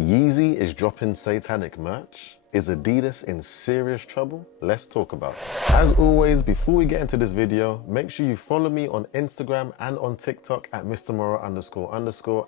Yeezy is dropping satanic merch? Is Adidas in serious trouble? Let's talk about it. As always, before we get into this video, make sure you follow me on Instagram and on TikTok at Mr.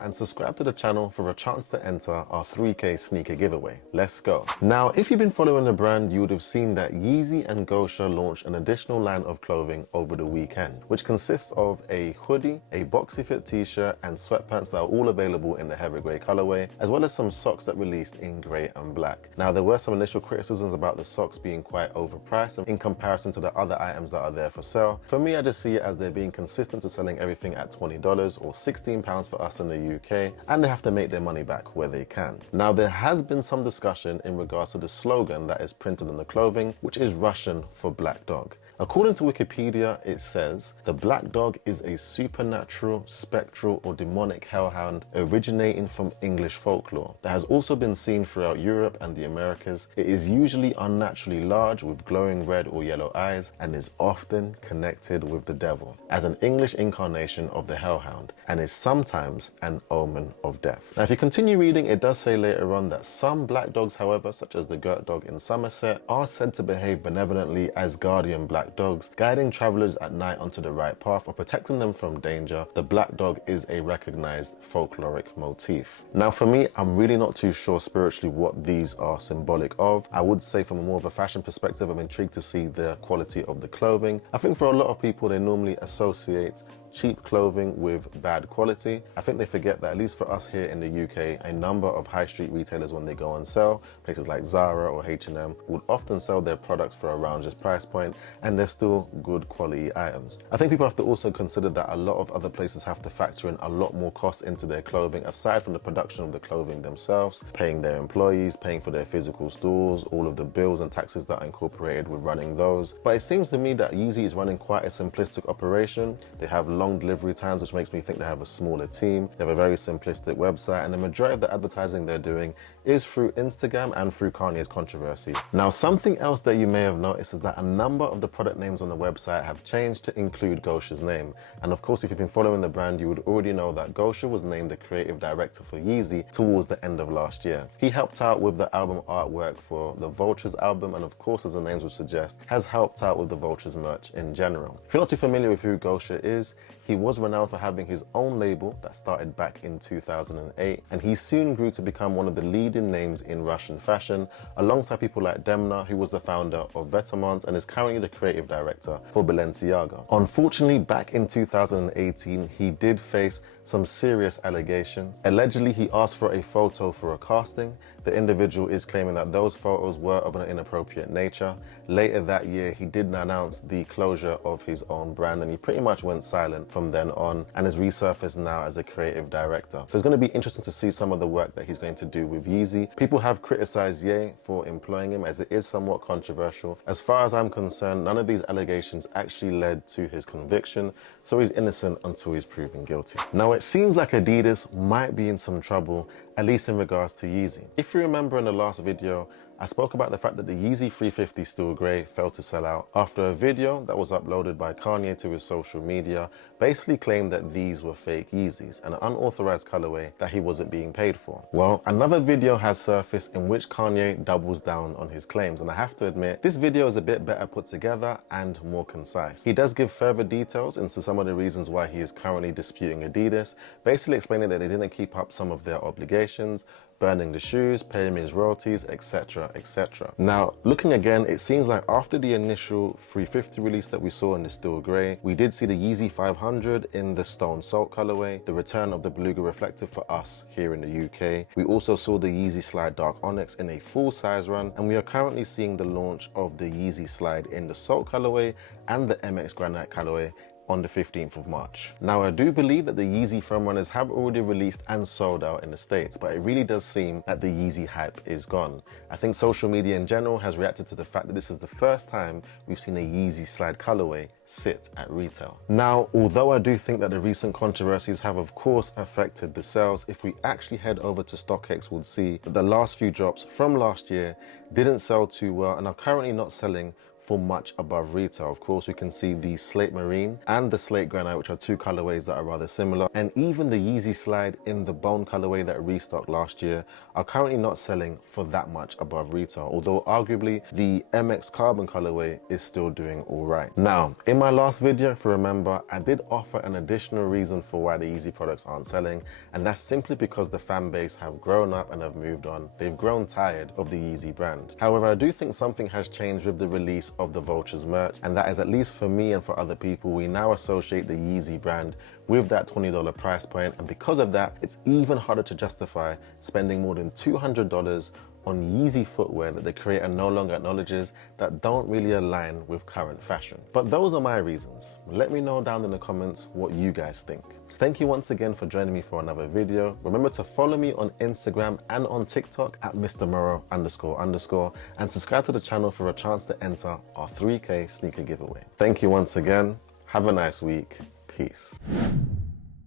and subscribe to the channel for a chance to enter our 3K sneaker giveaway. Let's go. Now, if you've been following the brand, you would have seen that Yeezy and Gosha launched an additional line of clothing over the weekend, which consists of a hoodie, a boxy fit t-shirt, and sweatpants that are all available in the heavy grey colorway, as well as some socks that released in grey and black. Now, there were some initial criticisms about the socks being quite overpriced in comparison to the other items that are there for sale. For me, I just see it as they're being consistent to selling everything at $20 or £16 for us in the UK, and they have to make their money back where they can. Now, there has been some discussion in regards to the slogan that is printed on the clothing, which is Russian for black dog. According to Wikipedia, it says, "The black dog is a supernatural, spectral, or demonic hellhound originating from English folklore that has also been seen throughout Europe and the Americas. It is usually unnaturally large with glowing red or yellow eyes and is often connected with the devil as an English incarnation of the hellhound and is sometimes an omen of death." Now, if you continue reading, it does say later on that some black dogs, however, such as the Gert dog in Somerset, are said to behave benevolently as guardian black dogs, guiding travelers at night onto the right path or protecting them from danger. The black dog is a recognized folkloric motif. Now, for me, I'm really not too sure spiritually what these are symbolic of. I would say from a more of a fashion perspective, I'm intrigued to see the quality of the clothing. I think for a lot of people, they normally associate cheap clothing with bad quality. I think they forget that, at least for us here in the UK, a number of high street retailers, when they go on sale, places like Zara or H&M, would often sell their products for around this price point, and they're still good quality items. I think people have to also consider that a lot of other places have to factor in a lot more costs into their clothing, aside from the production of the clothing themselves, paying their employees, paying for their physical stores, all of the bills and taxes that are incorporated with running those. But it seems to me that Yeezy is running quite a simplistic operation. They have long delivery times, which makes me think they have a smaller team. They have a very simplistic website, and the majority of the advertising they're doing is through Instagram and through Kanye's controversy. Now, something else that you may have noticed is that a number of the product names on the website have changed to include Gosha's name. And of course, if you've been following the brand, you would already know that Gosha was named the creative director for Yeezy towards the end of last year. He helped out with the album artwork for the Vultures album, and of course, as the names would suggest, has helped out with the Vultures merch in general. If you're not too familiar with who Gosha is, he was renowned for having his own label that started back in 2008, and he soon grew to become one of the leading names in Russian fashion, alongside people like Demna, who was the founder of Vetements and is currently the creative director for Balenciaga. Unfortunately, back in 2018, he did face some serious allegations. Allegedly, he asked for a photo for a casting. The individual is claiming that those photos were of an inappropriate nature. Later that year, he did announce the closure of his own brand, and he pretty much went silent from then on and has resurfaced now as a creative director. So it's going to be interesting to see some of the work that he's going to do with Yeezy. People have criticized Ye for employing him, as it is somewhat controversial. As far as I'm concerned, none of these allegations actually led to his conviction, so he's innocent until he's proven guilty. Now, it seems like Adidas might be in some trouble, at least in regards to Yeezy. If you remember in the last video, I spoke about the fact that the Yeezy 350 Steel Grey failed to sell out after a video that was uploaded by Kanye to his social media basically claimed that these were fake Yeezys, an unauthorized colorway that he wasn't being paid for. Well, another video has surfaced in which Kanye doubles down on his claims, and I have to admit, this video is a bit better put together and more concise. He does give further details into some of the reasons why he is currently disputing Adidas, basically explaining that they didn't keep up some of their obligations, burning the shoes, paying his royalties, etc, etc. Now, looking again, it seems like after the initial 350 release that we saw in the Steel Grey, we did see the Yeezy 500 in the Stone Salt colorway, the return of the Beluga Reflective for us here in the UK. We also saw the Yeezy Slide Dark Onyx in a full size run, and we are currently seeing the launch of the Yeezy Slide in the Salt colorway and the MX Granite colorway on the 15th of March. Now, I do believe that the Yeezy foam runners have already released and sold out in the States, but it really does seem that the Yeezy hype is gone. I think social media in general has reacted to the fact that this is the first time we've seen a Yeezy Slide colorway sit at retail. Now, although I do think that the recent controversies have of course affected the sales, if we actually head over to StockX, we'll see that the last few drops from last year didn't sell too well and are currently not selling for much above retail. Of course, we can see the Slate Marine and the Slate Granite, which are two colorways that are rather similar, and even the Yeezy Slide in the bone colorway that restocked last year are currently not selling for that much above retail, although arguably the MX Carbon colorway is still doing all right. Now, in my last video, if you remember, I did offer an additional reason for why the Yeezy products aren't selling, and that's simply because the fan base have grown up and have moved on. They've grown tired of the Yeezy brand. However, I do think something has changed with the release of the Vultures merch, and that is, at least for me and for other people, we now associate the Yeezy brand with that $20 price point, and because of that, it's even harder to justify spending more than $200 on Yeezy footwear that the creator no longer acknowledges that don't really align with current fashion. But those are my reasons. Let me know down in the comments what you guys think. Thank you once again for joining me for another video. Remember to follow me on Instagram and on TikTok at MrMorrow__ and subscribe to the channel for a chance to enter our 3K sneaker giveaway. Thank you once again. Have a nice week. Peace.